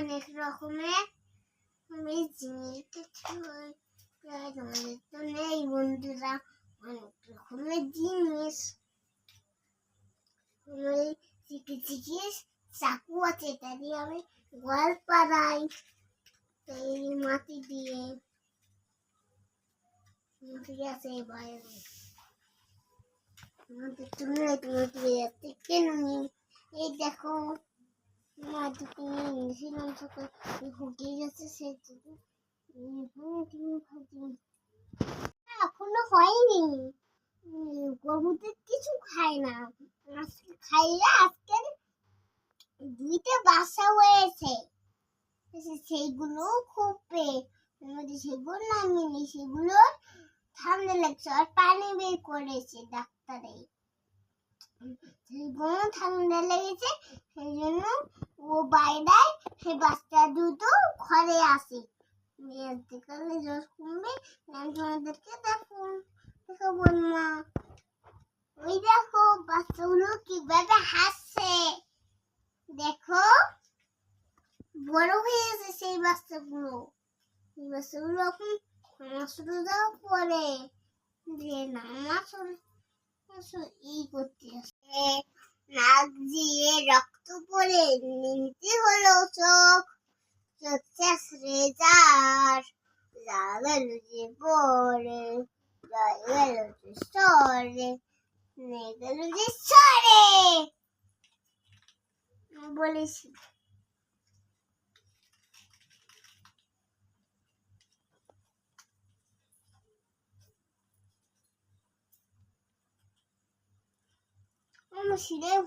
অনেক রকমের জিনিস তোমাদের তো নেই বন্ধুরা, অনেক রকমের জিনিস শিখে চাকু আছে, এটা দিয়ে আমি গোয়াল পাড়াই এই মাটি দিয়ে আছে বাইরে। কেন এই দেখো এখনো হয়নি, গরুদের কিছু খায় না, খাইলে আজকের 2টা বাচ্চা হয়েছে, সেইগুলো খুব সেগুলো নামিনি, সেগুলো ঠান্ডা লাগছে আর পানি বের করেছে ডাক্তারে, সেগুলো ঠান্ডা লেগেছে, সেই জন্য ও বাইরে, সেই বাচ্চা দুটো ঘরে আসে, বিকালে জ্বর কমবে। আমি তোমাদেরকে দেখাবো না, ওই দেখো বাচ্চাগুলো কিভাবে হাসছে, দেখো বড় হয়ে গেছে সেই বাচ্চাগুলো এখন নামাজ পড়ে যে নামাজ ই করতে আসে, নাক দিয়ে রক্ত পড়ে নিতে হলো চোখ, চোখ চাষরে যার গেল যে পড়ে, গেল যে সরে, গেল যে সরে বলেছি। আমার সিলাই